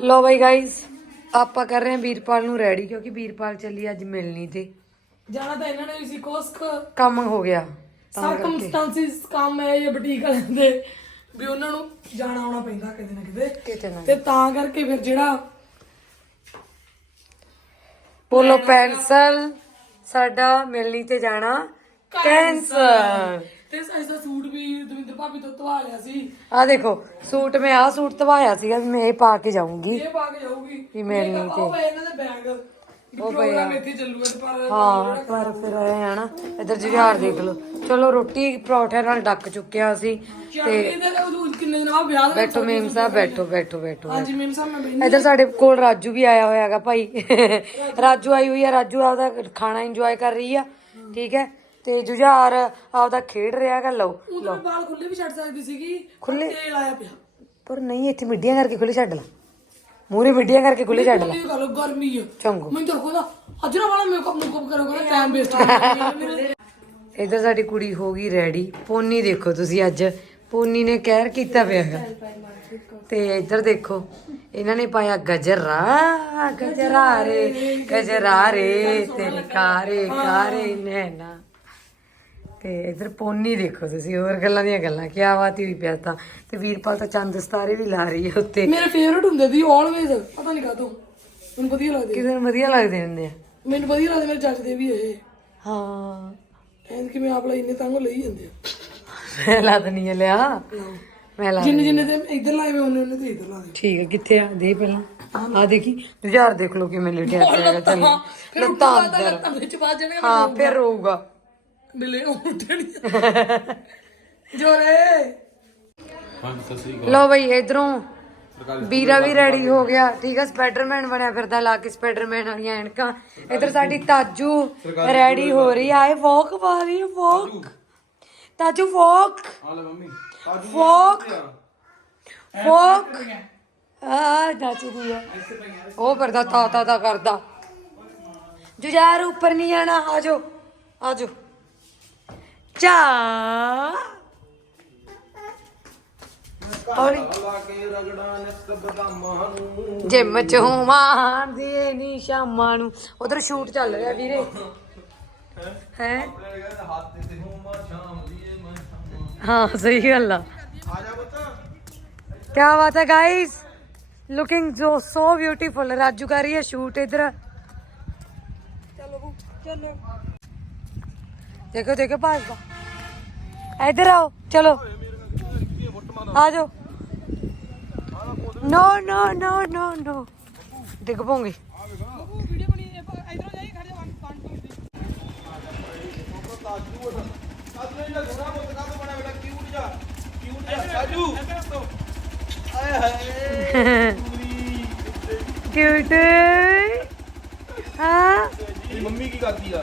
ਲੋ ਬਾਈ guys ਆਪਾਂ ਕਰ ਰਹੇ ਹਾਂ ਵੀਰਪਾਲ ਨੂੰ ਰੈਡੀ ਕਿਉਂਕਿ ਵੀਰਪਾਲ ਚੱਲੀ ਅੱਜ ਮਿਲਣੀ ਤੇ। ਜਾਣਾ ਤਾਂ ਇਹਨਾਂ ਨੇ ਵੀ ਸੀ ਕੋਸਕ ਕੰਮ ਹੋ ਗਿਆ। ਸਰਕਮਸਟੈਂਸਿਸ ਕੰਮ ਹੈ ਇਹ ਬੁਟੀਕ ਵਾਲਿਆਂ ਦੇ ਵੀ ਉਹਨਾਂ ਨੂੰ ਜਾਣਾ ਆਉਣਾ ਪੈਂਦਾ ਕਿਤੇ ਨਾ ਕਿਤੇ। ਕਿਤੇ ਨਾ। ਤੇ ਤਾਂ ਕਰਕੇ ਫਿਰ ਜਿਹੜਾ ਬੋਲੋ ਪੈਨਸਲ ਸਾਡਾ ਮਿਲਣੀ ਤੇ ਜਾਣਾ। ਕੈਂਸਲ ਤੇ ਇਸ ਦਾ ਸੂਟ ਵੀ ਦਵਿੰਦਰ ਭਾਬੀ ਤੋਂ ਧਵਾ ਲਿਆ ਸੀ। ਆ ਦੇਖੋ ਸੂਟ ਮੈਂ ਆ ਸੂਟ ਧਵਾਇਆ ਸੀਗਾ ਵੀ ਮੈਂ ਇਹ ਪਾ ਕੇ ਜਾਊਂਗੀ। ਇਹ ਪਾ ਕੇ ਜਾਊਗੀ। ਵੀ ਮਿਲਣੀ ਇਹ ਉਹ ਪਏ ਇਹਨਾਂ ਦੇ ਬੈਗ ਉਹ ਉਹ ਪ੍ਰੋਗਰਾਮ ਇੱਥੇ ਚੱਲੂਗਾ ਤੇ ਪਰ ਹਾਂ ਪਰ ਫਿਰ ਆਏ ਆ ਨਾ ਇਧਰ ਜੁਝਾਰ ਦੇਖ ਲਓ। ਚਲੋ ਰੋਟੀ ਪਰੌਠੇ ਨਾਲ ਡੱਕ ਚੁੱਕਿਆ ਸੀ ਤੇ ਕਿੰਨੇ ਦਿਨ ਵਿਆਹ ਬੈਠੋ ਮੇਮ ਸਾਹਿਬ ਬੈਠੋ ਬੈਠੋ ਬੈਠੋ। ਹਾਂਜੀ ਮੇਮ ਸਾਹਿਬ ਮੈਂ ਬੈਠੀ ਇਧਰ ਸਾਡੇ ਕੋਲ ਰਾਜੂ ਵੀ ਆਇਆ ਹੋਇਆ ਹੈਗਾ ਭਾਈ। ਰਾਜੂ। ਆਈ ਹੋਈ ਹੈ ਰਾਜੂ ਆਪਦਾ ਖਾਣਾ ਇੰਜੋਏ ਕਰ ਰਹੀ ਆ ਠੀਕ ਹੈ? ਤੇ ਜੁਝਾਰ ਆਪਦਾ ਖੇਡ ਰਿਹਾ ਹੈਗਾ ਲਓ ਮੈਂ ਵਾਲ ਖੁੱਲੇ ਵੀ ਛੱਡ ਸਕਦੀ ਸੀਗੀ ਖੁੱਲੇ ਤੇਲ ਆਇਆ ਪਿਆ। ਪਰ ਨਹੀਂ ਇੱਥੇ ਮਿੱਡੀਆਂ ਕਰਕੇ ਖੁੱਲੇ ਛੱਡ ਲਾ। ਮੂਰੇ ਮਿੱਡੀਆਂ ਕਰਕੇ ਖੁੱਲੇ ਛੱਡ ਲਾ। ਇਹ ਗੱਲ ਗਰਮੀ ਆ। ਚੰਗੋ। ਮੈਂ ਤਾਂ ਕੋਦਾ ਅੱਜ ਨਾ ਵਾਲਾ ਮੇਕਅਪ ਮੇਕਅਪ ਕਰੋਗੇ ਟਾਈਮ ਵੇਸਟ ਕਰ ਇਧਰ ਸਾਡੀ ਕੁੜੀ ਹੋ ਗਈ ਰੈਡੀ ਪੋਨੀ ਦੇਖੋ ਤੁਸੀਂ ਅੱਜ। ਪੋਨੀ ਨੇ ਕਹਿਰ ਕੀਤਾ ਪਿਆ ਹੈਗਾ। ਤੇ ਇੱਧਰ ਦੇਖੋ ਇਹਨਾਂ ਨੇ ਪਾਇਆ ਗਜਰਾ ਗਜਰਾ ਰੇ ਗਜਰਾ ਰੇ ਤੇਰੇ ਕਾਰੇ ਕਾਰੇ ਨੈਣਾ। ਤੇ ਇੱਧਰ ਪੋਨੀ ਦੇਖੋ ਤੁਸੀਂ ਹੋਰ ਗੱਲਾਂ ਦੀਆਂ ਗੱਲਾਂ ਕੀ ਬਾਤ ਹੋਈ ਪਿਆ ਤਾਂ। ਤੇ ਵੀਰਪਾਲ ਤਾਂ ਚੰਦ ਸਤਾਰੇ ਵੀ ਲਾ ਰਹੀ ਹੈ ਉੱਤੇ। ਮੇਰੇ ਫੇਵਰਟ ਹੁੰਦੇ ਸੀ ਆਲਵੇਜ਼ ਪਤਾ ਨਹੀਂ ਕਾਹਤੋਂ। ਮੈਨੂੰ ਵਧੀਆ ਲੱਗਦੇ। ਕਿਵੇਂ ਵਧੀਆ ਲੱਗਦੇ ਹੁੰਦੇ ਆ। ਮੈਨੂੰ ਵਧੀਆ ਲੱਗਦੇ ਮੇਰੇ ਜੱਜਦੇ ਵੀ ਇਹ। ਹਾਂ। ਐਂ ਕਿ ਮੈਂ ਆਪ ਲਈ ਇੰਨੇ ਤੰਗ ਲਈ ਜਾਂਦੇ ਆ। ਮੈਂ ਲਾ ਦਨੀ ਲਿਆ। ਮੈਂ ਲਾ ਜਿੰਨੇ ਜਿੰਨੇ ਤੇ ਇੱਧਰ ਲਾਏ ਮੈਂ ਉਹਨੇ ਉਹਨੇ ਤੇ ਇੱਧਰ ਲਾ ਦੇ ਠੀਕ ਹੈ ਕਿੱਥੇ ਆ? ਦੇ ਪਹਿਲਾਂ। ਆ ਦੇਖੀ ਜੁਝਾਰ ਦੇਖ ਲੋ ਕਿਵੇਂ ਲਟਿਆ ਪਿਆ ਹੈਗਾ ਚੱਲ। ਲੱਤਾਂ ਵਿੱਚ ਬਾਜ ਜਾਣਗੇ ਹਾਂ ਫਿਰ ਰੋਊਗਾ। ਮਿਲੇ ਉੱਠਣੀ ਜੋਰੇ। ਹਾਂਜੀ ਸਤਿ ਸ੍ਰੀ ਅਕਾਲ। ਲੋ ਬਈ ਇਧਰੋਂ ਵੀਰਾ ਵੀ ਰੈਡੀ ਹੋ ਗਿਆ। ਠੀਕ ਹੈ ਸਪਾਈਡਰਮੈਨ ਬਣਿਆ ਫਿਰਦਾ ਲਾ ਕੇ ਸਪਾਈਡਰਮੈਨ ਵਾਲੀਆਂ ਐਨਕਾਂ। ਇਧਰ ਸਾਡੀ ਤਾਜੂ ਰੈਡੀ ਹੋ ਰਹੀ ਆ। ਇਹ ਵਾਕ ਪਾ ਰਹੀ ਹੈ ਵਾਕ। ਤਾਜੂ। ਵਾਕ। ਆ ਲੈ ਮੰਮੀ। ਵਾਕ। ਵਾਕ। ਆ ਨੱਚਦੀ ਆ। ਉਹ ਕਰਦਾ ਤਾ ਤਾ ਤਾ ਕਰਦਾ। ਜੁਝਾਰ ਉੱਪਰ ਨਹੀਂ ਜਾਣਾ ਆਜੋ ਆਜੋ जिम हाँ, सही गल क्या बात है गाइस लुकिंग जो सो ब्यूटीफुल राजू कर रही है शूट इधर। चलो देखो देखो भाजपा ਇੱਧਰ ਆਓ ਚਲੋ। ਆ ਜਾਓ ਨੋ ਨੋ ਨੋ ਨੋ ਨੋ ਡਿੱਗ ਪੋਂਗੇ ਕਿਊਟ ਹਾਂ। ਮੰਮੀ ਕੀ ਕਰਦੀ ਆ?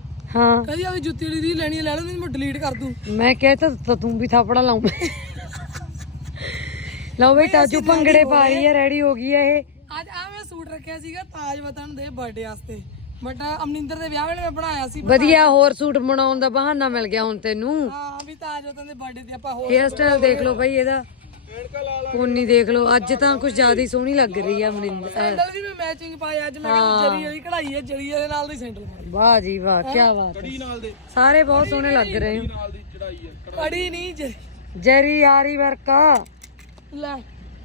ਹਾਂ। ਕਦੀ ਆ ਵੀ ਜੁੱਤੀ ਵਾਲੀ ਦੀ ਲੈਣੀ ਆ, ਲੈ ਲਓ ਨਹੀਂ ਮੈਂ ਡਿਲੀਟ ਕਰ ਦੂੰ। ਮੈਂ ਕਹਿ ਤਾਂ ਤੂੰ ਵੀ ਥਾਪੜਾ ਲਾਉਂ। ਲਓ ਬਈ ਤਾਜੂ ਭੰਗੜੇ ਪਾ ਰਹੀ ਹੈ ਰੈਡੀ ਹੋ ਗਈ ਹੈ ਇਹ। ਅੱਜ ਆ ਮੈਂ ਸੂਟ ਰੱਖਿਆ ਸੀਗਾ ਤਾਜ ਵਤਨ ਦੇ ਬਰਥਡੇ ਵਾਸਤੇ। ਬਟ ਅਮਨਿੰਦਰ ਦੇ ਵਿਆਹ ਵੇਲੇ ਮੈਂ ਬਣਾਇਆ ਸੀ ਵਧੀਆ ਹੋਰ ਸੂਟ ਬਣਾਉਣ ਦਾ ਬਹਾਨਾ ਮਿਲ ਗਿਆ ਹੁਣ ਤੈਨੂੰ। ਹਾਂ ਵੀ ਤਾਜ ਵਤਨ ਦੇ ਬਰਥਡੇ ਤੇ ਆਪਾਂ ਹੋਰ ਹੇਅਰ ਸਟਾਈਲ ਦੇਖ ਲਓ ਭਾਈ ਇਹਦਾ। ਪੂਨੀ ਦੇਖ ਲਓ ਅੱਜ ਤਾਂ ਕੁਝ ਜ਼ਿਆਦਾ ਹੀ ਸੋਹਣੀ ਲੱਗ ਰਹੀ ਆ ਮਨਿੰਦਰ ਸੈਂਡਲ ਵੀ ਮੈਂ ਮੈਚਿੰਗ ਪਾਇਆ ਅੱਜ ਮੈਂ ਕਿਹਾ ਜਰੀ ਵਾਲੀ ਕਢਾਈ ਹੈ ਜਰੀ ਵਾਲੇ ਨਾਲ ਦੇ ਸੈਂਡਲ ਪਾਏ ਵਾਹ ਜੀ ਵਾਹ ਕੀ ਬਾਤ ਹੈ ਨਾਲ ਦੇ। ਸਾਰੇ ਬਹੁਤ ਸੋਹਣੇ ਲੱਗ ਰਹੇ ਹੋ ਨਾਲ ਦੀ ਚੜਾਈ ਆ ਕੜੀ ਨਹੀਂ ਜਰੀ। ਜਰੀ ਯਾਰੀ ਵਰਕਾ ਲੈ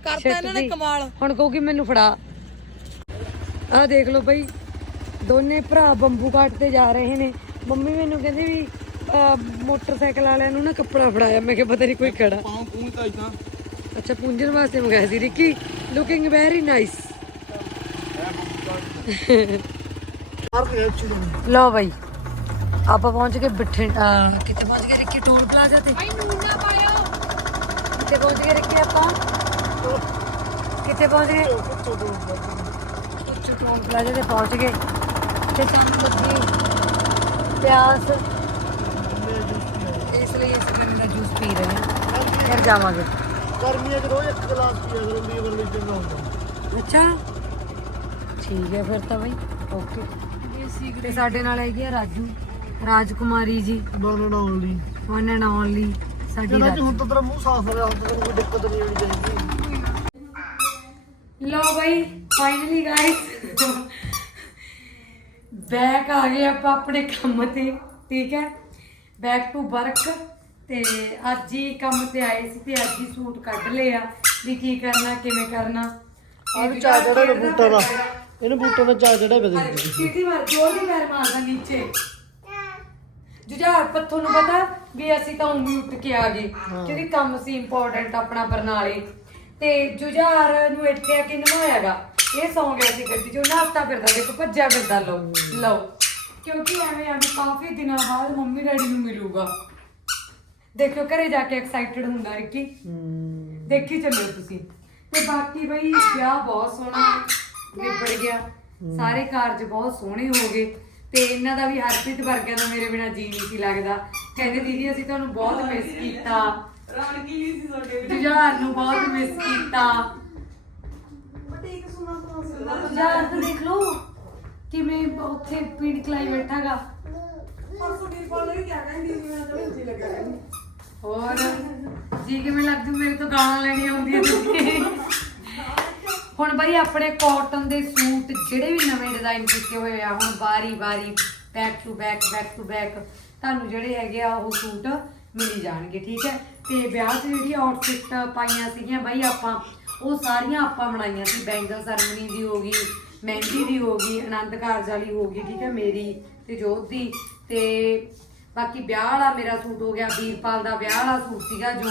ਕਰਤਾ ਇਹਨਾਂ ਨੇ ਕਮਾਲ। ਹੁਣ ਕਹੂਗੀ ਮੈਨੂੰ ਫੜਾ। ਆਹ ਦੇਖ ਲਓ ਬਈ ਦੋਨੇ ਭਰਾ ਬੰਬੂ ਕਾਟ ਤੇ ਜਾ ਰਹੇ ਨੇ। ਮੰਮੀ ਮੈਨੂੰ ਕਹਿੰਦੀ ਵੀ ਅਹ, ਮੋਟਰਸਾਈਕਲ ਵਾਲਿਆਂ ਨੂੰ ਨਾ ਕੱਪੜਾ ਫੜਾਇਆ। ਮੈਂ ਕਿਹਾ ਪਤਾ ਨਹੀਂ ਕੋਈ ਖੜਾ। ਪਾਉਂ ਪੂੰ ਤਾਂ ਇਦਾਂ ਅੱਛਾ ਪੁੰਜਣ ਵਾਸਤੇ ਮੰਗਾਇਆ ਸੀ ਰਿੱਕੀ ਲੁਕਿੰਗ ਵੈਰੀ ਨਾਈਸ ਲਓ ਬਈ ਆਪਾਂ ਪਹੁੰਚ ਗਏ ਬਿਠੇ ਅਹ, ਕਿੱਥੇ ਪਹੁੰਚ ਗਏ ਰਿੱਕੀ ਟੋਲ ਪਲਾਜ਼ਾ ਤੇ ਭਾਈ ਨੂਨ ਨਾ ਪਾਇਓ ਕਿੱਥੇ ਪਹੁੰਚ ਗਏ ਰਿੱਕੀ ਆਪਾਂ ਕਿੱਥੇ ਪਹੁੰਚ ਗਏ ਸੌਨ ਪਲਾਜ਼ਾ ਤੇ ਪਹੁੰਚ ਗਏ ਤੇ ਸਾਨੂੰ ਲੱਗੀ ਪਿਆਸ ਇਸ ਲਈ ਅਸੀਂ ਗੰਨੇ ਦਾ ਜੂਸ ਪੀ ਰਹੇ ਹਾਂ ਫਿਰ ਜਾਵਾਂਗੇ ਗਰਮੀਆਂ 'ਚ ਰੋਜ਼ ਇੱਕ ਗਲਾਸ ਪੀਆ ਕਰੋ ਲੀਵਰ ਲਈ ਚੰਗਾ ਹੁੰਦਾ। ਅੱਛਾ। ਠੀਕ ਹੈ ਫਿਰ ਤਾਂ ਬਈ ਓਕੇ। ਤੇ ਸਾਡੇ ਨਾਲ ਹੈਗੀ ਆ ਰਾਜੂ ਰਾਜਕੁਮਾਰੀ ਜੀ। ਦੋਨੋਂ ਨਾ ਓਨਲੀ ਵਨ ਐਂਡ ਓਨਲੀ ਸਾਡੀ ਕਹਿੰਦਾ ਜੀ ਰਾਜੂ ਹੁਣ ਤਾਂ ਤੇਰਾ ਮੂੰਹ ਸਾਫ਼ ਹੋ ਗਿਆ ਹੁਣ ਤਾਂ ਤੈਨੂੰ ਕੋਈ ਦਿੱਕਤ ਨਹੀਂ ਆਉਣੀ ਚਾਹੀਦੀ। ਲੋ ਬਈ ਫਾਈਨਲੀ ਗਾਇਸ ਬੈਕ ਆ ਗਏ ਆਪਾਂ ਆਪਣੇ ਕੰਮ ਤੇ ਠੀਕ ਹੈ? ਬੈਕ ਟੂ ਵਰਕ ਤੇ ਅੱਜ ਹੀ ਕੰਮ ਤੇ ਆਏ ਸੀ ਤੇ ਅੱਜ ਹੀ ਸੂਟ ਕੱਢ ਲਿਆ ਵੀ ਕੀ ਕਰਨਾ ਕਿਵੇਂ ਕਰਨਾ। ਆ ਵੀ ਚਾਹ ਚੜਾ ਨੇ ਬੂਟਾਂ ਦਾ। ਇਹਨੂੰ ਬੂਟਾਂ ਦਾ ਚਾਹ ਚੜਾ ਪੈ ਦੇ ਸਿੱਧੀ ਮਾਰ ਜੋਰ ਦੀ ਪੈਰ ਮਾਰਦਾ ਨੀਚੇ। ਜੁਝਾਰ ਪਰ ਤੁਹਾਨੂੰ ਪਤਾ ਵੀ ਅਸੀਂ ਤਾਂ ਉਂ ਉੱਠ ਕੇ ਆ ਗਏ। ਕਿਉਂਕਿ ਕੰਮ ਸੀ ਇੰਪੋਰਟੈਂਟ ਆਪਣਾ ਬਰਨਾਲੇ। ਤੇ ਜੁਝਾਰ ਨੂੰ ਇੱਥੇ ਆ ਕੇ ਨਵਾਇਆਗਾ। ਇਹ ਸੌਂ ਗਿਆ ਸੀ ਗੱਡੀ 'ਚ। ਉਹ ਨਹਾਤਾ ਫਿਰਦਾ ਦੇਖੋ ਭੱਜਿਆ ਫਿਰਦਾ ਲਓ ਲਓ। ਕਿਉਂਕਿ ਐਵੇਂ ਆ ਵੀ ਕਾਫੀ ਦਿਨਾਂ ਬਾਅਦ ਮੰਮੀ ਡੈਡੀ ਨੂੰ ਮਿਲੂਗਾ। ਦੇਖੋ ਘਰੇ ਜਾ ਕੇ ਐਕਸਾਈਟਡ ਹੁੰਦਾ ਰਿੱਕੀ। ਦੇਖੀ ਚੱਲਿਓ ਤੁਸੀਂ। ਤੇ ਬਾਕੀ ਬਈ ਵਿਆਹ ਬਹੁਤ ਸੋਹਣਾ ਨਿਬੜ ਗਿਆ। ਸਾਰੇ ਕਾਰਜ ਬਹੁਤ ਸੋਹਣੇ ਹੋ ਗਏ। ਤੇ ਇਹਨਾਂ ਦਾ ਵੀ ਹਰਪ੍ਰੀਤ ਵਰਗਿਆਂ ਦਾ ਮੇਰੇ ਬਿਨਾ ਜੀ ਨਹੀਂ ਸੀ ਲੱਗਦਾ। ਕਹਿੰਦੇ ਦੀਦੀ ਅਸੀਂ ਤੁਹਾਨੂੰ ਬਹੁਤ ਮਿਸ ਕੀਤਾ। ਰਾਣਕੀ ਨਹੀਂ ਸੀ ਤੁਹਾਡੇ ਜੁਝਾਰ ਨੂੰ ਬਹੁਤ ਮਿਸ ਕੀਤਾ। ਜੁਝਾਰ ਤਾਂ ਦੇਖ ਲਓ। ਕਿਵੇਂ ਉੱਥੇ ਪੀੜ ਕਲਾਈ ਬੈਠਾਗਾ ਪਰਸੋਂ ਦੀ ਪੜ ਲਈ ਕਿਆ ਕਹਿੰਦੀ ਮੈਂ ਤਾਂ ਜੀ ਲੱਗਾ ਹੋਰ? ਜੀ ਕਿਵੇਂ ਲੱਗਦੀ? ਮੇਰੇ ਤੋਂ ਗਾਲਾਂ ਲੈਣੀਆਂ ਹੁੰਦੀਆਂ ਤੁਸੀਂ। ਹੁਣ ਬਈ ਆਪਣੇ ਕਾਟਨ ਦੇ ਸੂਟ ਜਿਹੜੇ ਵੀ ਨਵੇਂ ਡਿਜ਼ਾਈਨ ਕੀਤੇ ਹੋਏ ਆ, ਹੁਣ ਵਾਰੀ ਵਾਰੀ back to back back to back ਤੁਹਾਨੂੰ ਜਿਹੜੇ ਹੈਗੇ ਆ ਉਹ ਸੂਟ ਮਿਲ ਜਾਣਗੇ, ਠੀਕ ਹੈ? ਤੇ ਵਿਆਹ 'ਚ ਜਿਹੜੀ ਆਊਟਫਿਟ ਪਾਈਆਂ ਸੀਗੀਆਂ ਬਈ ਆਪਾਂ, ਉਹ ਸਾਰੀਆਂ ਆਪਾਂ ਬਣਾਈਆਂ ਸੀ। ਬੈਂਗਲ ਸਰਮਨੀ ਦੀ ਹੋ ਗਈ, ਮਹਿੰਦੀ ਦੀ ਹੋ ਗਈ, ਆਨੰਦ ਕਾਰਜ ਵਾਲੀ ਹੋ ਗਈ, ਠੀਕ ਹੈ? ਮੇਰੀ ਤੇ ਜੋਤ ਦੀ। ਤੇ ਬਾਕੀ ਵਿਆਹ ਵਾਲਾ ਮੇਰਾ ਸੂਟ ਹੋ ਗਿਆ, ਵੀਰਪਾਲ ਦਾ ਵਿਆਹ ਵਾਲਾ ਸੂਟ ਸੀਗਾ ਜੋ,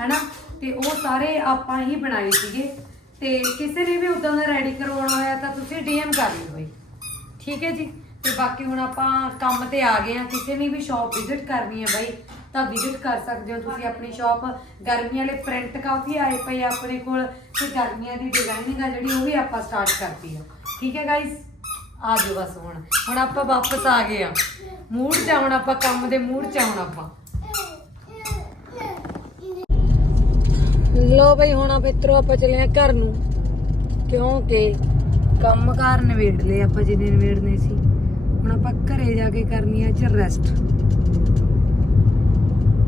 ਹਨਾ? ਤੇ ਉਹ ਸਾਰੇ ਆਪਾਂ ਹੀ ਬਣਾਏ ਸੀਗੇ। ਤੇ ਕਿਸੇ ਨੇ ਵੀ ਉਦਾਂ ਦਾ ਰੈਡੀ ਕਰਵਾਉਣਾ ਹੋਇਆ ਤਾਂ ਤੁਸੀਂ ਡੀਐਮ ਕਰ ਲਿਓ ਬਈ। ਠੀਕ ਹੈ ਜੀ? ਤੇ ਬਾਕੀ ਹੁਣ ਆਪਾਂ ਕੰਮ ਤੇ ਆ ਗਏ ਆ ਕਿਸੇ ਨੇ ਵੀ ਸ਼ਾਪ ਵਿਜ਼ਿਟ ਕਰਨੀ ਹੈ ਬਾਈ, ਤਾਂ ਵਿਜ਼ਿਟ ਕਰ ਸਕਦੇ ਹੋ ਤੁਸੀਂ ਆਪਣੀ ਸ਼ਾਪ ਗਰਮੀਆਂ ਵਾਲੇ ਪ੍ਰਿੰਟ ਕਾਫੀ ਆਏ ਪਏ ਆਪਣੇ ਕੋਲ, ਤੇ ਗਰਮੀਆਂ ਦੀ ਡਿਜ਼ਾਈਨਿੰਗ ਆ ਜਿਹੜੀ, ਉਹ ਵੀ ਆਪਾਂ ਸਟਾਰਟ ਕਰਤੀ ਆ। ਠੀਕ ਹੈ ਗਾਇਸ ਆ ਜਾਓ ਬਸ ਹੁਣ। ਹੁਣ ਆਪਾਂ ਵਾਪਸ ਆ ਗਏ ਆ। ਮੂਡ ਚ ਆ ਹੁਣ ਆਪਾਂ ਕੰਮ ਦੇ ਮੂਡ ਚ ਆ ਹੁਣ ਆਪਾਂ। ਲੋ ਬਈ ਹੁਣ ਇੱਧਰੋਂ ਆਪਾਂ ਚੱਲੇ ਆ ਘਰ ਨੂੰ। ਕਿਉਂਕਿ ਕੰਮ ਕਾਰ ਨਵੇੜ ਲਏ ਆਪਾਂ ਜਿਹਨੇ ਨਵੇੜਨੇ ਸੀ। ਹੁਣ ਆਪਾਂ ਘਰੇ ਜਾ ਕੇ ਕਰਨੀ ਆ ਅੱਜ ਰੈਸਟ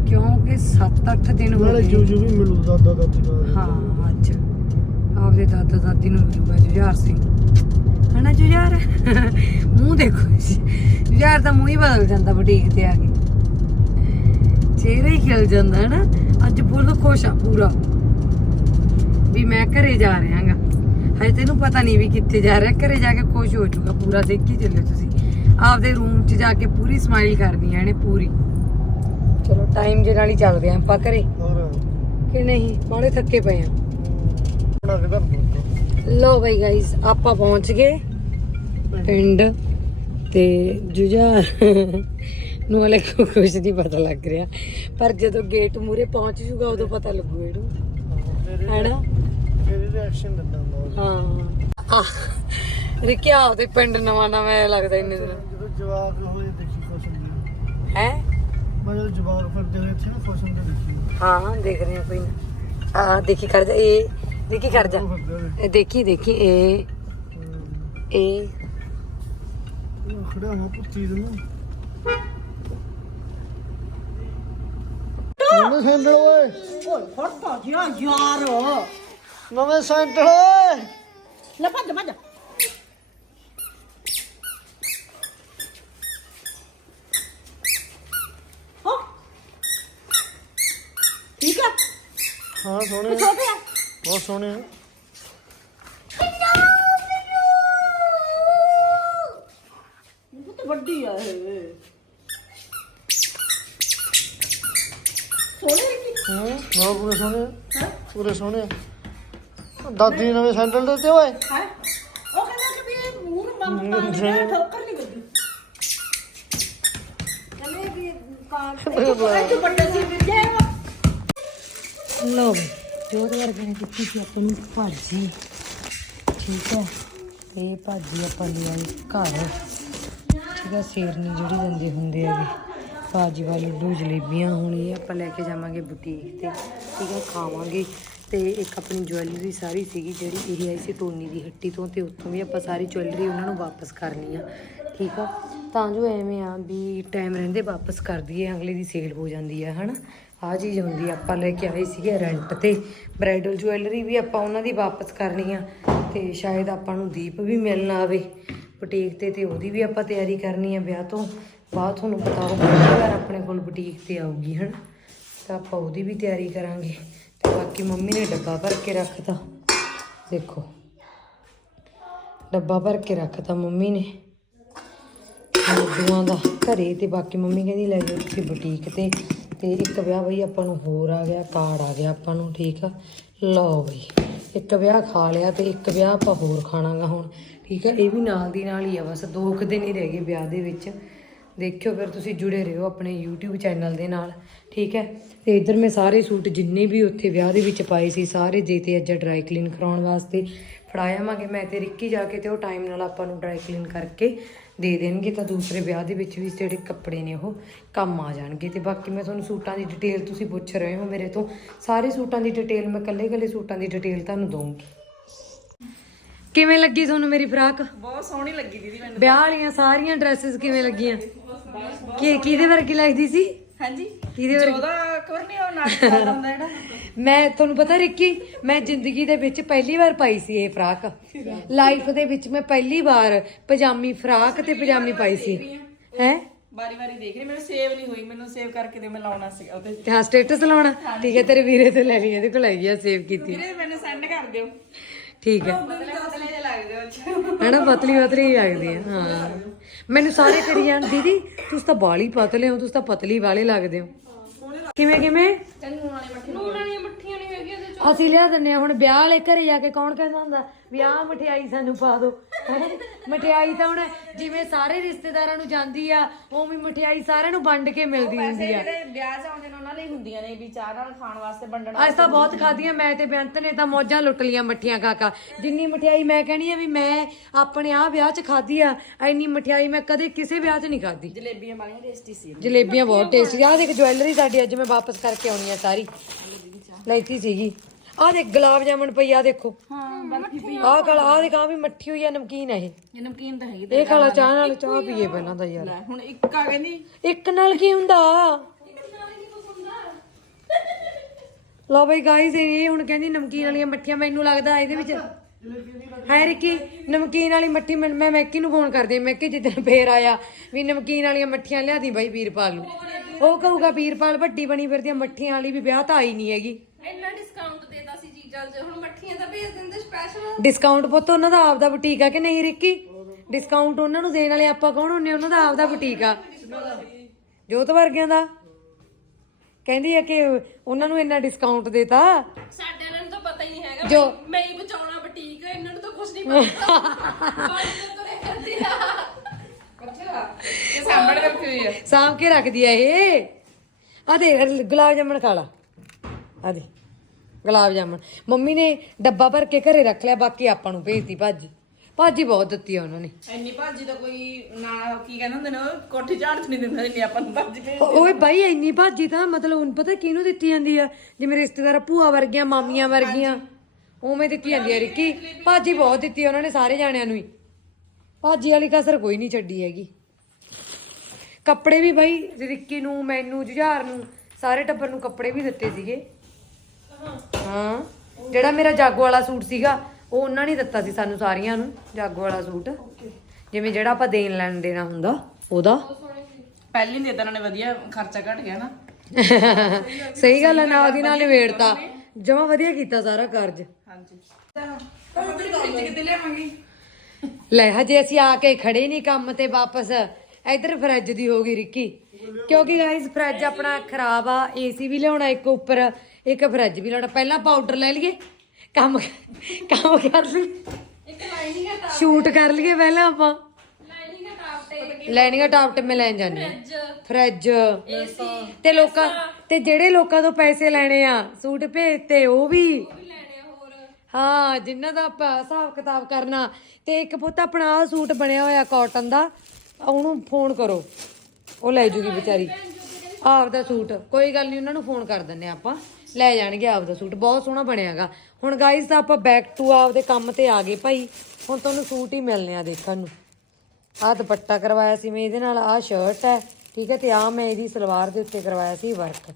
ਕਿਉਂਕਿ 7-8 ਦਿਨ ਹੋ ਨਾਲੇ ਗਏ। ਜੂਜੂ ਵੀ ਮਿਲੂ ਦਾਦਾ ਦਾਦੀ ਨਾਲ। ਹਾਂ ਅੱਜ। ਆਪਦੇ ਦਾਦਾ ਦਾਦੀ ਨੂੰ ਮਿਲੂਗਾ ਜੁਝਾਰ ਸਿੰਘ। ਹਨਾ ਜੁਝਾਰ ਮੂੰਹ ਦੇਖੋ ਜੁਝਾਰ ਦਾ ਮੂੰਹ ਹੀ ਬਦਲ ਜਾਂਦਾ ਬੁਟੀਕ ਤੇ ਆ ਕੇ। ਚਿਹਰਾ ਹੀ ਖਿਲ ਜਾਂਦਾ ਹੈ ਨਾ ਅੱਜ ਫੁੱਲ ਖੁਸ਼ ਆ ਪੂਰਾ। ਵੀ ਮੈਂ ਘਰੇ ਜਾ ਰਿਹਾਗਾ। ਹਜੇ ਤੈਨੂੰ ਪਤਾ ਨਹੀਂ ਵੀ ਕਿੱਥੇ ਜਾ ਰਿਹਾ। ਘਰੇ ਜਾ ਕੇ ਖੁਸ਼ ਹੋ ਜਾਊਗਾ। ਪੂਰਾ ਦੇਖੀ ਚੱਲਿਓ ਤੁਸੀਂ। ਆਪਦੇ ਰੂਮ 'ਚ ਜਾ ਕੇ ਪੂਰੀ ਸਮਾਈਲ ਕਰਦੀਆਂ ਇਹਨੇ ਪੂਰੀ। ਚਲੋ ਟਾਈਮ ਦੇ ਨਾਲ ਹੀ ਚੱਲਦੇ ਆਂ ਆਪਾਂ ਘਰੇ। ਕਿ ਨਹੀਂ? ਬਾਹਲੇ ਥੱਕੇ ਪਏ ਆ। ਬਣਾ ਕੇ ਧਰ ਲੋ ਬਈ ਗਾਇਸ ਆਪਾਂ ਪਹੁੰਚ ਗਏ ਪਿੰਡ ਤੇ ਜੁਝਾਰ ਨੂੰ ਹਲੇ ਕੁਝ ਨਹੀਂ ਪਤਾ ਲੱਗ ਰਿਹਾ। ਪਰ ਜਦੋਂ ਗੇਟ ਮੂਰੇ ਪਹੁੰਚ ਜੂਗਾ ਉਦੋਂ ਪਤਾ ਲੱਗੂ ਇਹਨੂੰ। ਹੈਨਾ? ਤੇਰੇ ਰਿਐਕਸ਼ਨ ਦਿੰਦਾ ਹਾਂ। ਆਹ ਰਿਕਿਆ ਉਹਦੇ ਪਿੰਡ ਨਵਾਂ ਨਵਾਂ ਲੱਗਦਾ ਇੰਨੇ ਦਿਨ ਜਦੋਂ ਹੋਏ ਦੇਖੀ ਹੁੰਦੀ ਹੈ? ਮੈਂ ਜਦੋਂ ਜਵਾਕ ਫਿਰਦੇ ਹੋਏ ਇੱਥੇ ਨਾ ਖੁਸ਼ ਹੁੰਦੇ ਦੇਖੀ। ਹਾਂ ਦੇਖ ਰਹੇ ਆ ਕੋਈ ਆ ਦੇਖੀ ਜਾ ਇਹ ਦੇਖੀ ਖੜ ਜਾ। ਇਹ ਦੇਖੀ ਦੇਖੀ ਇਹ ਇਹ ਹੋ ਪੁੱਤੀ ਨੂੰ। ਨਵੇਂ ਸੈਂਡਲ ਓਏ। ਓਏ ਫੜਤਾ ਜਿਆ ਯਾਰ। ਨਵੇਂ ਸੈਂਡਲ ਓਏ। ਲੈ ਭੱਜ ਭੱਜ। ਹਾਂ। ਠੀਕ ਆ? ਹਾਂ ਸੋਹਣੇ। ਛੋਟੇ ਆ? ਬਹੁਤ ਸੋਹਣੇ ਆ। ਵੱਡੀ ਆ ਇਹ। ਸੋਹਣੇ ਕੀ? ਹਾਂ ਹਾਂ ਪੂਰੇ ਸੋਹਣੇ ਆ। ਹੈ? ਪੂਰੇ ਸੋਹਣੇ ਆ। ਦਾਦੀ ਨੇ ਨਵੇਂ ਸੈਂਡਲ ਦਿੱਤੇ ਓਏ। ਹੈ? ਉਹ ਕਹਿੰਦਾ ਕਿ ਵੀ ਇਹ ਮੂਰ ਮੰਗਤਾ ਨੇ ਠੋਕਰ ਨਹੀਂ ਵੱਜੀ ਕਹਿੰਦੇ ਵੀ ਕਾਰ ਤੇ ਇਹ ਵੱਡੇ ਸੀ ਵੀ ਜੇ ਬਈ ਜੋਤ ਵਰਗੇ ਨੇ ਕੀਤੀ ਸੀ, ਆਪਾਂ ਨੂੰ ਭਾਜੀ। ਠੀਕ ਹੈ, ਇਹ ਭਾਜੀ ਆਪਾਂ ਲੈ ਆਏ ਘਰ। ਇਹਦਾ ਸ਼ੇਰਨੀ ਜਿਹੜੀ ਦਿੰਦੇ ਹੁੰਦੇ ਹੈਗੇ ਭਾਜੀ ਵਾਲੇ ਦੋ ਜਲੇਬੀਆਂ ਹੁਣ ਇਹ ਆਪਾਂ ਲੈ ਕੇ ਜਾਵਾਂਗੇ ਬੁਟੀਕ ਤੇ। ਠੀਕ ਹੈ, ਖਾਵਾਂਗੇ। ਤੇ ਇੱਕ ਆਪਣੀ ਜੁਐਲਰੀ ਸਾਰੀ ਸੀਗੀ, ਜਿਹੜੀ ਇਹ ਆਈ ਸੀ ਟੋਨੀ ਦੀ ਹੱਟੀ ਤੋਂ, ਤੇ ਉੱਥੋਂ ਵੀ ਆਪਾਂ ਸਾਰੀ ਜੁਐਲਰੀ ਉਹਨਾਂ ਨੂੰ ਵਾਪਸ ਕਰਨੀ ਆ। ਠੀਕ ਆ, ਤਾਂ ਜੋ ਐਵੇਂ ਆ ਵੀ ਟਾਈਮ ਰਹਿੰਦੇ ਵਾਪਸ ਕਰ ਦਈਏ, ਅਗਲੇ ਦੀ ਸੇਲ ਹੋ ਜਾਂਦੀ ਆ, ਹਨਾ? ਆ ਚੀਜ਼ ਹੁੰਦੀ ਆ, ਆਪਾਂ ਲੈ ਕੇ ਆਏ ਸੀਗੇ ਰੈਂਟ ਤੇ। ਬ੍ਰਾਈਡਲ ਜੁਐਲਰੀ ਵੀ ਆਪਾਂ ਉਹਨਾਂ ਦੀ ਵਾਪਸ ਕਰਨੀ ਆ, ਤੇ ਸ਼ਾਇਦ ਆਪਾਂ ਨੂੰ ਦੀਪ ਵੀ ਮਿਲਣਾ ਆਵੇ। ਬੁਟੀਕ ਤੇ ਤੇ ਉਹਦੀ ਵੀ ਆਪਾਂ ਤਿਆਰੀ ਕਰਨੀ ਆ ਵਿਆਹ ਤੋਂ। ਬਾਅਦ ਤੁਹਾਨੂੰ ਪਤਾ ਉਹ ਵਾਰ ਆਪਣੇ ਕੋਲ ਬੁਟੀਕ ਤੇ ਆਊਗੀ, ਹਨਾ? ਤਾਂ ਆਪਾਂ ਉਹਦੀ ਵੀ ਤਿਆਰੀ ਕਰਾਂਗੇ। ਤੇ ਬਾਕੀ ਮੰਮੀ ਨੇ ਡੱਬਾ ਭਰ ਕੇ ਰੱਖਤਾ। ਦੇਖੋ। ਡੱਬਾ ਭਰ ਕੇ ਰੱਖਤਾ ਮੰਮੀ ਨੇ। ਲੱਡੂਆਂ ਦਾ। ਘਰੇ ਤੇ ਬਾਕੀ ਮੰਮੀ ਕਹਿੰਦੀ ਲੈ ਜਾਓ ਤੁਸੀਂ ਬੁਟੀਕ ਤੇ। ਤੇ ਇੱਕ ਵਿਆਹ ਬਈ ਆਪਾਂ ਨੂੰ ਹੋਰ ਆ ਗਿਆ, ਕਾਰਡ ਆ ਗਿਆ ਆਪਾਂ ਨੂੰ, ਠੀਕ ਆ? ਲਓ ਬਈ, ਇੱਕ ਵਿਆਹ ਖਾ ਲਿਆ ਤੇ ਇੱਕ ਵਿਆਹ ਆਪਾਂ ਹੋਰ ਖਾਣਾਗਾ ਹੁਣ, ਠੀਕ ਆ? ਇਹ ਵੀ ਨਾਲ ਦੀ ਨਾਲ ਹੀ ਆ ਬਸ, ਦੋ ਕੁ ਦਿਨ ਹੀ ਰਹਿ ਗਏ ਵਿਆਹ ਦੇ ਵਿੱਚ। ਦੇਖਿਓ ਫਿਰ ਤੁਸੀਂ ਜੁੜੇ ਰਹੋ ਆਪਣੇ YouTube ਚੈਨਲ ਦੇ ਨਾਲ, ਠੀਕ ਹੈ ਤੇ ਇੱਧਰ ਮੈਂ ਸਾਰੇ ਸੂਟ ਜਿੰਨੇ ਵੀ ਉੱਥੇ ਵਿਆਹ ਦੇ ਵਿੱਚ ਪਾਏ ਸੀ, ਸਾਰੇ ਦੇਤੇ ਅੱਜ ਡਰਾਈ ਕਲੀਨ ਕਰਾਉਣ ਵਾਸਤੇ ਫੜਾਇਆ ਮਾਂਗੇ ਮੈਂ ਤੇ ਰਿੱਕੀ ਜਾ ਕੇ ਤੇ ਉਹ ਟਾਈਮ ਨਾਲ ਆਪਾਂ ਨੂੰ ਡਰਾਈ ਕਲੀਨ ਕਰਕੇ ਦੇ ਦੇਣਗੇ ਤਾਂ ਦੂਸਰੇ ਵਿਆਹ ਦੇ ਵਿੱਚ ਵੀ ਜਿਹੜੇ ਕੱਪੜੇ ਨੇ ਉਹ ਕੰਮ ਆ ਜਾਣਗੇ ਤੇ ਬਾਕੀ ਮੈਂ ਤੁਹਾਨੂੰ ਸੂਟਾਂ ਦੀ ਡਿਟੇਲ ਤੁਸੀਂ ਪੁੱਛ ਰਹੇ ਹੋ ਮੇਰੇ ਤੋਂ। ਸਾਰੇ ਸੂਟਾਂ ਦੀ ਡਿਟੇਲ ਮੈਂ ਕੱਲੇ-ਕੱਲੇ ਸੂਟਾਂ ਦੀ ਡਿਟੇਲ ਤੁਹਾਨੂੰ ਦਊਂਗੀ। ਕਿਵੇਂ ਲੱਗੀ ਤੁਹਾਨੂੰ ਮੇਰੀ ਫਰਾਕ? ਬਹੁਤ ਸੋਹਣੀ ਲੱਗੀ ਦੀਦੀ ਮੈਨੂੰ। ਵਿਆਹ ਵਾਲੀਆਂ ਸਾਰੀਆਂ ਡਰੈਸਸ ਕਿਵੇਂ ਲੱਗੀਆਂ? ਕੀ ਕਿਹਦੇ ਵਰਗੀ ਲੱਗਦੀ ਸੀ? ਹਾਂਜੀ। ਕਿਹਦੇ ਵਰਗੀ? ਕਵਰ ਨਹੀਂ ਉਹ ਨਾਟਕ ਕਰਦਾ ਜਿਹੜਾ ਮੈਂ ਤੁਹਾਨੂੰ ਪਤਾ ਰਿੱਕੀ ਮੈਂ ਜ਼ਿੰਦਗੀ ਦੇ ਵਿੱਚ ਪਹਿਲੀ ਵਾਰ ਪਾਈ ਸੀ ਇਹ ਫਰਾਕ। ਲਾਈਫ ਦੇ ਵਿੱਚ ਮੈਂ ਪਹਿਲੀ ਵਾਰ ਪਜਾਮੀ ਫਰਾਕ ਤੇ ਪਜਾਮੀ ਪਾਈ ਸੀ। ਹੈ? ਵਾਰੀ ਵਾਰੀ ਦੇਖ ਰਹੀ ਮੈਨੂੰ ਸੇਵ ਨਹੀਂ ਹੋਈ ਮੈਨੂੰ ਸੇਵ ਕਰਕੇ ਦੇ ਮੈਂ ਲਾਉਣਾ ਸੀ ਉਹਦੇ ਤੇ ਹਾਂ ਸਟੇਟਸ ਲਾਉਣਾ। ਠੀਕ ਹੈ ਤੇਰੇ ਵੀਰੇ ਤੋਂ ਲੈ ਲਈ ਇਹਦੇ ਕੋਲ ਹੈਗੀ ਆ ਸੇਵ ਕੀਤੀ। ਵੀਰੇ ਮੈਨੂੰ ਸੈਂਡ ਕਰ ਦਿਓ। ਠੀਕ ਹੈ। ਬਦਲੇ ਬਦਲੇ ਜੇ ਲੱਗਦੇ ਹੋ ਹਨਾ ਪਤਲੀ ਪਤਲੀ ਹੀ ਲੱਗਦੀ ਆ ਹਾਂ। ਮੈਨੂੰ ਸਾਰੇ ਕਰੀ ਜਾਣ ਦੀਦੀ ਤੁਸੀਂ ਤਾਂ ਬਾਲੀ ਪਤਲੇ ਹੋ ਤੁਸੀਂ ਤਾਂ ਪਤਲੀ ਵਾਲੇ ਲੱਗਦੇ ਹੋ। ਕਿਵੇਂ ਕਿਵੇਂ? ਅਸੀਂ ਲਿਆ ਦਿੰਨੇ ਆ ਹੁਣ ਵਿਆਹ ਵਾਲੇ ਘਰੇ ਜਾ ਕੇ ਕੌਣ ਕਹਿੰਦਾ ਹੁੰਦਾ? ਵੀ ਆਹ ਮਠਿਆਈ ਸਾਨੂੰ ਪਾ ਦਿਓ ਹੈਂ? ਮਠਿਆਈ ਤਾਂ ਹੁਣ ਜਿਵੇਂ ਸਾਰੇ ਰਿਸ਼ਤੇਦਾਰਾਂ ਨੂੰ ਜਾਂਦੀ ਆ ਉਵੇਂ ਮਠਿਆਈ ਸਾਰਿਆਂ ਨੂੰ ਵੰਡ ਕੇ ਮਿਲਦੀ ਹੁੰਦੀ ਆ। ਜਿਹੜੇ ਵਿਆਹ ਚ ਆਉਂਦੇ ਨੇ ਉਹਨਾਂ ਲਈ ਹੁੰਦੀਆਂ ਨੇ ਵੀ ਚਾਹ ਨਾਲ ਖਾਣ ਵਾਸਤੇ ਵੰਡਣਾ ਅੱਜ ਤਾਂ ਬਹੁਤ ਖਾਧੀਆਂ ਮੈਂ ਤੇ ਬੇਅੰਤ ਨੇ ਤਾਂ ਮੌਜਾਂ ਲੁੱਟ ਲੀਆਂ ਮੱਠੀਆਂ ਕਾਕਾ ਜਿੰਨੀ ਮਠਿਆਈ ਮੈਂ ਕਹਿਣੀ ਆ ਵੀ ਮੈਂ ਆਪਣੇ ਆ ਵਿਆਹ 'ਚ ਖਾਧੀ ਆ ਐਨੀ ਮਠਿਆਈ ਮੈਂ ਕਦੇ ਕਿਸੇ ਵਿਆਹ 'ਚ ਨਹੀਂ ਖਾਧੀ। ਜਲੇਬੀਆਂ ਵਾਲੀਆਂ ਟੇਸਟੀ ਸੀ ਜਲੇਬੀਆਂ ਬਹੁਤ ਟੇਸਟੀ ਆ। ਦੇਖ ਜੁਐਲਰੀ ਸਾਡੀ ਅੱਜ ਮੈਂ ਵਾਪਸ ਕਰਕੇ ਆਉਣੀ ਆ ਸਾਰੀ। ਲੈਤੀ ਸੀਗੀ। ਆ ਦੇਖ ਗੁਲਾਬ ਜਾਮਣ ਪਈ ਆ ਦੇਖੋ। ਹਾਂ ਬਰਫੀ ਪਈ ਆਹ ਕਾਲਾ ਆ ਦੇਖ ਆ ਵੀ ਮੱਠੀ ਹੋਈ ਆ ਨਮਕੀਨ ਆ ਇਹ। ਇਹ ਨਮਕੀਨ ਤਾਂ ਹੈਗੀ ਇਹ ਕਾਲਾ ਚਾਹ ਨਾਲ ਚਾਹ ਪੀਏ ਪਹਿਲਾਂ ਤਾਂ ਯਾਰ। ਲੈ ਹੁਣ ਇੱਕ ਆ ਕਹਿੰਦੀ। ਇੱਕ ਨਾਲ ਕੀ ਹੁੰਦਾ? ਲਓ ਬਈ ਗਾਈਸ ਇਹ ਹੁਣ ਕਹਿੰਦੀ ਨਮਕੀਨ ਵਾਲੀਆਂ ਮੱਠੀਆਂ ਮੈਨੂੰ ਲੱਗਦਾ ਇਹਦੇ ਵਿੱਚ ਹੈ ਰਿੱਕੀ ਨਮਕੀਨ ਵਾਲੀ ਮੱਠੀ ਮੈਂ ਮੈਕੀ ਨੂੰ ਫੋਨ ਕਰਦੀ ਮੈਕੀ ਜਿੱਦਣ ਫੇਰ ਆਇਆ ਵੀ ਨਮਕੀਨ ਵਾਲੀਆਂ ਮੱਠੀਆਂ ਲਿਆਦੀ ਬਾਈ ਵੀਰਪਾਲ ਨੂੰ। ਉਹ ਕਹੂਗਾ ਵੀਰਪਾਲ ਵੱਡੀ ਬਣੀ ਫਿਰਦੀਆਂ ਮੱਠੀਆਂ ਵਾਲੀ ਵੀ ਵਿਆਹ ਤਾਂ ਆਈ ਨਹੀਂ ਹੈਗੀ। ਇੰਨਾ ਡਿਸਕਾਊਂਟ ਦੇਤਾ ਸੀ ਚੀਜ਼ਾਂ 'ਚ ਹੁਣ ਮੱਠੀਆਂ ਤਾਂ ਭੇਜ ਦਿੰਦੇ ਸਪੈਸ਼ਲ ਡਿਸਕਾਊਂਟ ਪੁੱਤ ਉਹਨਾਂ ਦਾ ਆਪਦਾ ਬੁਟੀਕ ਆ ਕਿ ਨਹੀਂ ਰਿੱਕੀ ਡਿਸਕਾਊਂਟ ਉਹਨਾਂ ਨੂੰ ਦੇਣ ਵਾਲੇ ਆਪਾਂ ਕੌਣ ਹੁੰਨੇ ਉਹਨਾਂ ਦਾ ਆਪਦਾ ਬੁਟੀਕ ਆ। ਜੋਤ ਵਰਗਿਆਂ ਦਾ? ਕਹਿੰਦੀ ਆ ਕਿ ਉਹਨਾਂ ਨੂੰ ਇੰਨਾ ਡਿਸਕਾਊਂਟ ਦੇਤਾ। ਸਾਡੇ ਵਾਲਿਆਂ ਨੂੰ ਤਾਂ ਪਤਾ ਹੀ ਨਹੀਂ ਹੈਗਾ ਜੋ ਮੈਂ ਹੀ ਬਚਾਉਣਾ ਬੁਟੀਕ ਇਹਨਾਂ ਨੂੰ ਤਾਂ ਕੁਝ ਨਹੀਂ ਪਤਾ। ਬਾਈ ਤਾਂ ਤੁਰੇ ਫਿਰਦੇ ਆ। ਇਹ ਸਾਂਭੜ ਰੱਖੀ ਹੋਈ ਹੈ ਸਾਂਭ ਕੇ ਰੱਖਦੀ ਆ ਇਹ। ਆ ਦੇ ਗੁਲਾਬ ਜਾਮਣ ਖਾ ਲਾ। ਆ ਦੇ ਗੁਲਾਬ ਜਾਮਣ। ਮੰਮੀ ਨੇ ਡੱਬਾ ਭਰ ਕੇ ਘਰੇ ਰੱਖ ਲਿਆ ਬਾਕੀ ਆਪਾਂ ਨੂੰ ਭੇਜਤੀ ਭਾਜੀ। ਭਾਜੀ ਬਹੁਤ ਦਿੱਤੀ ਆ ਉਹਨਾਂ ਨੇ। ਇੰਨੀ ਭਾਜੀ ਤਾਂ ਕੋਈ ਨਾ ਕੀ ਕਹਿੰਦੇ ਹੁੰਦੇ ਨੇ ਉਹ ਕੋਠੀ ਝਾੜ ਚ ਨਹੀਂ ਦਿੰਦਾ ਇੰਨੀ ਆਪਾਂ ਨੂੰ ਭਾਜੀ ਭੇਜ ਓਏ ਬਾਈ ਇੰਨੀ ਭਾਜੀ ਤਾਂ ਮਤਲਬ ਹੁਣ ਪਤਾ ਕਿਹਨੂੰ ਦਿੱਤੀ ਜਾਂਦੀ ਆ? ਜਿਵੇਂ ਰਿਸ਼ਤੇਦਾਰ ਭੂਆ ਵਰਗੀਆਂ ਮਾਮੀਆਂ ਵਰਗੀਆਂ। ਉਵੇਂ ਦਿੱਤੀ ਜਾਂਦੀ ਆ ਰਿੱਕੀ। ਭਾਜੀ ਬਹੁਤ ਦਿੱਤੀ ਉਹਨਾਂ ਨੇ ਸਾਰੇ ਜਾਣਿਆਂ ਨੂੰ ਹੀ। ਭਾਜੀ ਵਾਲੀ ਕਸਰ ਕੋਈ ਨਹੀਂ ਛੱਡੀ ਹੈਗੀ। ਕੱਪੜੇ ਵੀ ਬਾਈ ਰਿੱਕੀ ਨੂੰ ਮੈਨੂੰ ਜੁਝਾਰ ਨੂੰ ਸਾਰੇ ਟੱਬਰ ਨੂੰ ਕੱਪੜੇ ਵੀ ਦਿੱਤੇ ਸੀਗੇ। ਹਾਂ। ਜਿਹੜਾ ਮੇਰਾ ਜਾਗੋ ਵਾਲਾ ਸੂਟ ਸੀਗਾ ਉਹ ਉਹਨਾਂ ਨੇ ਦਿੱਤਾ ਸੀ ਸਾਨੂੰ ਸਾਰੀਆਂ ਨੂੰ ਜਾਗੋ ਵਾਲਾ ਸੂਟ। ਜਿਵੇਂ ਜਿਹੜਾ ਆਪਾਂ ਦੇਣ ਲੈਣ ਦੇਣਾ ਹੁੰਦਾ ਉਹਦਾ। ਪਹਿਲੀ ਦੇ ਉਹਨਾਂ ਨੇ ਵਧੀਆ ਖਰਚਾ ਘਟ ਗਿਆ ਨਾ। ਸਹੀ ਗੱਲ ਹੈ ਨਾਲ ਦੀ ਨਾਲ ਨਿਬੇੜਤਾ। ਜਮਾ ਵਧੀਆ ਕੀਤਾ ਸਾਰਾ ਕਾਰਜ। ਹਾਂਜੀ। ਤਾਂ ਫ੍ਰਿਜ ਕਿਤੇ ਲਿਆਵਾਂਗੀ ਲੈ ਹਜੇ ਅਸੀਂ ਆ ਕੇ ਖੜੇ ਨਹੀਂ ਕੰਮ ਤੇ ਵਾਪਸ। ਇਧਰ ਫਰਿੱਜ ਦੀ ਹੋ ਗਈ ਰਿੱਕੀ। ਕਿਉਂਕਿ ਗਾਇਸ ਫਰਿੱਜ ਆਪਣਾ ਖਰਾਬ ਆ ਏਸੀ ਵੀ ਲਿਆਉਣਾ ਇੱਕ ਉੱਪਰ। ਇੱਕ ਫਰਿੱਜ ਵੀ ਲਿਆਉਣਾ ਪਹਿਲਾਂ ਪਾਊਡਰ ਲੈ ਲਈਏ ਕੰਮ ਕੰਮ ਕਰ ਲਈ ਇੱਕ ਲਾਈਨਿੰਗ ਦਾ ਸ਼ੂਟ ਕਰ ਲਈਏ ਪਹਿਲਾਂ ਆਪਾਂ। ਲਾਈਨਿੰਗ ਦਾ ਟਾਪ ਤੇ। ਲੈਣੀਆਂ ਟਾਪ ਤੇ ਮੈਂ ਲੈਣ ਜਾਂਦੀ ਹਾਂ। ਫ੍ਰਿਜ ਫਰਿੱਜ ਏਸੀ ਤੇ ਲੋਕਾਂ ਤੇ ਜਿਹੜੇ ਲੋਕਾਂ ਤੋਂ ਪੈਸੇ ਲੈਣੇ ਆ ਸੂਟ ਭੇਜਤੇ ਉਹ ਵੀ। ਲੈਣੇ ਆ ਹੋਰ। ਹਾਂ ਜਿੰਨਾ ਦਾ ਆਪਾਂ ਹਿਸਾਬ ਕਿਤਾਬ ਕਰਨਾ। ਤੇ ਇੱਕ ਪੁੱਤ ਆਪਣਾ ਆਹ ਸੂਟ ਬਣਿਆ ਹੋਇਆ ਕਾਟਨ ਦਾ ਉਹਨੂੰ ਫੋਨ ਕਰੋ। ਉਹ ਲੈ ਜੂਗੀ ਵਿਚਾਰੀ। ਆਪ ਦਾ ਸੂਟ। ਕੋਈ ਗੱਲ ਨਹੀਂ ਉਹਨਾਂ ਨੂੰ ਫੋਨ ਕਰ ਦਿੰਨੇ ਆਪਾਂ। ਲੈ ਜਾਣਗੇ ਆਪਦਾ ਸੂਟ, ਬਹੁਤ ਸੋਹਣਾ ਬਣਿਆਗਾ। ਹੁਣ ਗਾਇਸ ਤਾਂ ਆਪਾਂ ਬੈਕ ਟੂ ਆਪਦੇ ਕੰਮ ਤੇ ਆ ਗਏ ਭਾਈ। ਹੁਣ ਤੁਹਾਨੂੰ ਸੂਟ ਹੀ ਮਿਲਨੇ ਆ ਦੇਖਣ ਨੂੰ। ਆਹ ਦੁਪੱਟਾ ਕਰਵਾਇਆ ਸੀ ਮੈਂ, ਇਹਦੇ ਨਾਲ ਆਹ ਸ਼ਰਟ ਹੈ, ਠੀਕ ਹੈ, ਤੇ ਆਹ ਮੈਂ ਇਹਦੀ ਸਲਵਾਰ ਦੇ ਉੱਤੇ ਕਰਵਾਇਆ ਸੀ ਵਰਕ